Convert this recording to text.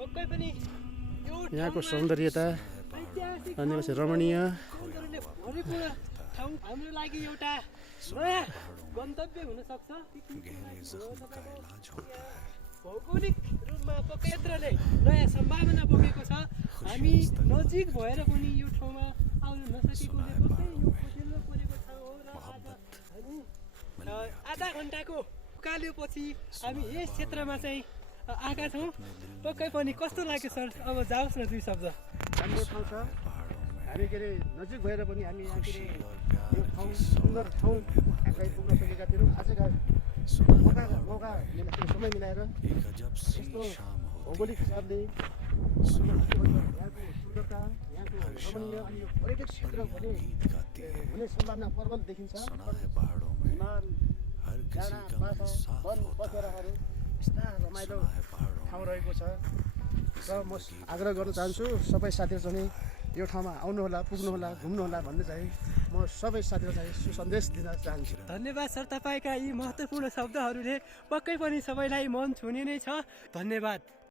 पक्कै पनि यो यहाँको सौन्दर्यता अनि रमणीय भरिपूर्ण ठाउँ हाम्रो लागि एउटा नयाँ गन्तव्य हुन सक्छ। भौगोलिक रूपमा पक्कै यत्रले नयाँ सम्भावना बोकेको छ। हामी नजिक भएर पनि यो ठाउँमा आउन नसकेकोले पक्कै यो पछिल्लो परेको ठाउँ हो। र आज हामी आधा घन्टाको उकाल्योपछि हामी यस क्षेत्रमा चाहिँ आएका छौँ। पक्कै पनि कस्तो लाग्यो सर? अब जाओस् न दुई शब्द। राम्रो ठाउँ छ। हामी के अरे नजिक भएर पनि हामी यहाँ के अरे यो ठाउँ सुन्दर ठाउँ हामीलाई पुग्न सकेका थियौँ। खासै मौका समय मिलाएर यस्तो भौगोलिक हिसाबले यहाँको सुन्दरता यहाँको रमणीय अनि यो पर्यटक क्षेत्र हुने सम्भावना प्रबल देखिन्छ। हिमाल डाँडा पाखा वन बखेराहरू यस्ता रमाइलो ठाउँ रहेको छ। र म आग्रह गर्न चाहन्छु सबै साथीहरूसँग यो ठाउँमा आउनुहोला, पुग्नुहोला, घुम्नुहोला भन्ने चाहिँ म सबै साथीहरूलाई सुसन्देश दिन चाहन्छु। धन्यवाद सर, तपाईँका यी महत्त्वपूर्ण शब्दहरूले पक्कै पनि सबैलाई मन छुने नै छ। धन्यवाद।